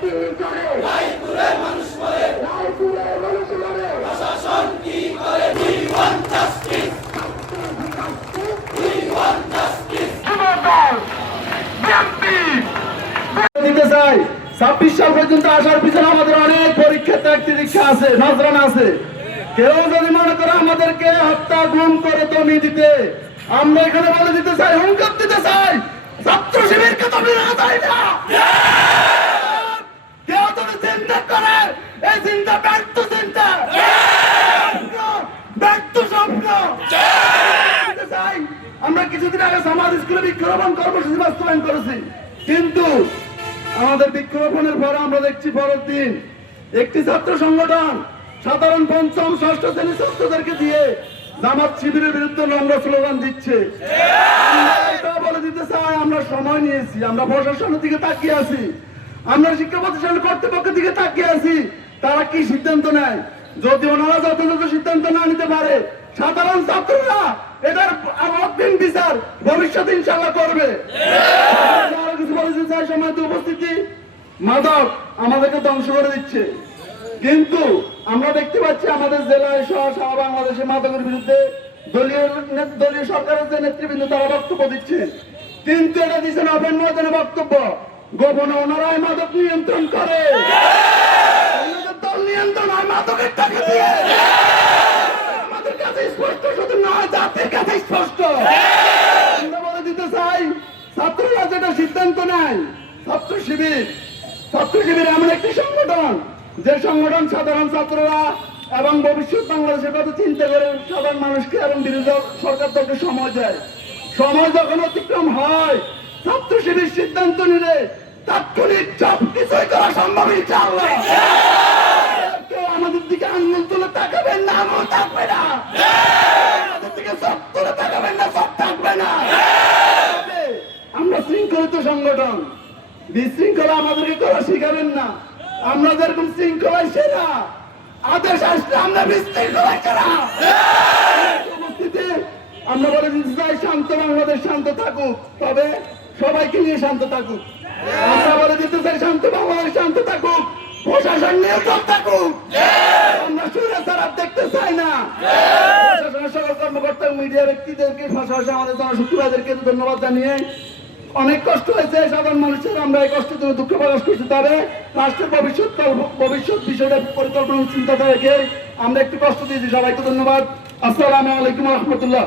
কি করে রায়পুরের মানুষ মরে প্রশাসন কি করে we want justice দিতে চাই 26 সাল পর্যন্ত আসার পিছনে আমাদের অনেক পরীক্ষা ত্যাগ তিতিক্ষা আছে, নজরানা আছে। কেউ যদি মনে করে আমাদেরকে হত্যা গুম করে দমিয়ে দিতে, আমরা এখানে বলে দিতে চাই, হুঙ্কার দিতে চাই, ছাত্র শিবিরকে তো মেনে যায় না। কেউ যদি চিন্তা করে এই চিন্তা ব্যর্থ চিন্তা, ব্যর্থ স্বপ্ন। আমরা কিছুদিন আগে সমাজ স্কুলে বৃক্ষরোপণ কর্মসূচি বাস্তবায়ন করেছি, কিন্তু আমাদের বৃক্ষরোপণের পরে আমরা দেখছি পরের দিন একটি ছাত্র সংগঠন সাধারণ পঞ্চম ষষ্ঠ শ্রেণীর ছাত্রদেরকে দিয়ে জামাত শিবিরের বিরুদ্ধে নম্র স্লোগান দিচ্ছে। বলে দিতে চাই, আমরা সময় নিয়েছি, আমরা প্রশাসনের দিকে তাকিয়ে আছি, আমরা শিক্ষা প্রতিষ্ঠানের কর্তৃপক্ষের দিকে তাকিয়ে আছি, তারা কি সিদ্ধান্ত নেয়। যদি ওনারা যথাযথ সিদ্ধান্ত না নিতে পারে, সাধারণ ছাত্ররা এটার অগ্রিম বিচার ভবিষ্যতে ইনশাআল্লাহ করবে। আরো কিছু বলে দিতে চাই, সম্মানিত উপস্থিতি, মাদক আমাদেরকে ধ্বংস করে দিচ্ছে, কিন্তু আমরা দেখতে পাচ্ছি আমাদের জেলায় সহ সারা বাংলাদেশে মাদকের বিরুদ্ধে দলীয় সরকারের যে নেতৃবৃন্দ তারা বক্তব্য দিচ্ছে, কিন্তু এটা দিচ্ছেন ওপেন ময়দানে বক্তব্য, গোপনে ওনারাই মাদক নিয়ন্ত্রণ করে, দল নিয়ন্ত্রণ হয় মাদকের টাকা দিয়ে। আমাদের কাছে স্পষ্ট, শুধু নয় জাতির কাছে স্পষ্ট। আমরা বলে দিতে চাই, ছাত্ররা যেটা সিদ্ধান্ত নেয়, ছাত্র শিবির এমন একটি সংগঠন, যে সংগঠন সাধারণ ছাত্ররা এবং ভবিষ্যৎ বাংলাদেশের কথা চিন্তা করে সাধারণ মানুষকে এবং বিরোধী সরকার দলকে সময় দেয়। সময় যখন অতিক্রম হয়, ছাত্র শিবির সিদ্ধান্ত নিলে তাৎক্ষণিক সব কিছুই করা সম্ভব ইনশাআল্লাহ। কেউ আমাদের দিকে আঙুল তুলে তাকাবেন না, আঙুল থাকবে না, আমাদের দিকে সব তুলে তাকাবেন না, সব থাকবে না। আমরা শৃঙ্খলিত সংগঠন, বিশৃঙ্খলা আমাদেরকে করা শিখাবেন না। আমরা যেরকম শৃঙ্খলায় সেরা, আদেশ আসলে আমরা বিশৃঙ্খলায় সেরা। উপস্থিতি, আমরা বলে দিতে চাই, শান্ত বাংলাদেশ শান্ত থাকুক, তবে সবাইকে নিয়ে শান্ত থাকুক। আমরা বলে দিতে চাই, শান্ত বাংলাদেশ শান্ত থাকুক, প্রশাসন নিয়ন্ত্রণ থাকুক। আমরা সুরের আর দেখতে চাই না। প্রশাসনের সকল কর্মকর্তা, মিডিয়া ব্যক্তিদেরকে, পাশাপাশি আমাদের জনশক্তি ভাইদেরকে ধন্যবাদ জানিয়ে, অনেক কষ্ট হয়েছে সাধারণ মানুষের, আমরা এই কষ্ট থেকে দুঃখ প্রকাশ করছি। তবে রাষ্ট্রের ভবিষ্যৎ বিষয়টা পরিকল্পনা চিন্তা রেখে আমরা একটু কষ্ট দিয়েছি। সবাইকে ধন্যবাদ। আসসালামু আলাইকুম রহমতুল্লাহ।